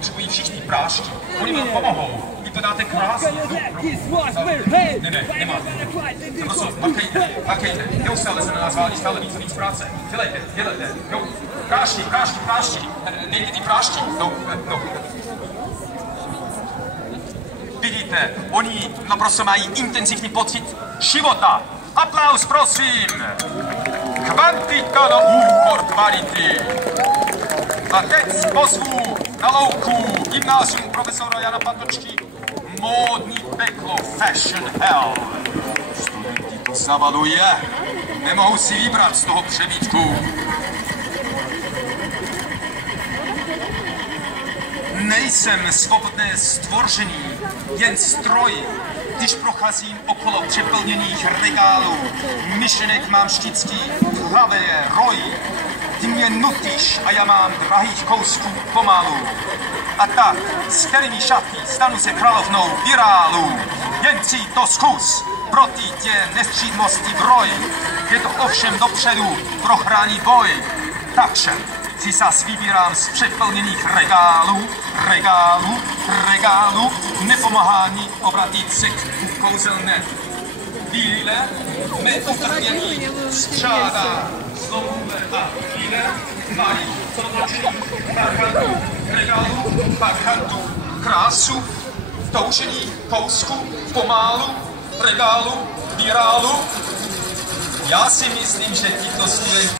potřebují všichni prášky. Oni vám pomohou. Vy to dáte krásně. Ne, nemáte. Prosím, makejte. Neustále se na nás válí, stále víc práce. Dělejte. Jo, prášky. Dejte ty prášky. No. Vidíte, oni naprosto mají intenzivní pocit života. Aplaus, prosím. Kvantita na úkor kvality. A teď pozvu na louku gymnázium profesora Jana Patočky módní peklo Fashion Hell. Studenti to zavaluje. Nemohou si vybrat z toho přebytku. Nejsem svobodné stvoření, jen stroj. Když procházím okolo přeplněných regálů, myšlenek mám vždycky v hlavě roj. Ty mě nutíš a já mám drahých kousků pomalu. A tak, s kterými šaty stanu se královnou virálu. Jen si to zkus, proti tě nestřídmosti broj. Je to ovšem dopředu prohrání boj. Takže si zas vybírám z přeplněných regálů, nepomáhání obratit se k kouzelné chvíle, mé utrpění střádá zlomové a chvíle, mají odložených parchantů, krásu, toužení kousku, pomálu, regálu, virálu. Já si myslím, že tito studenti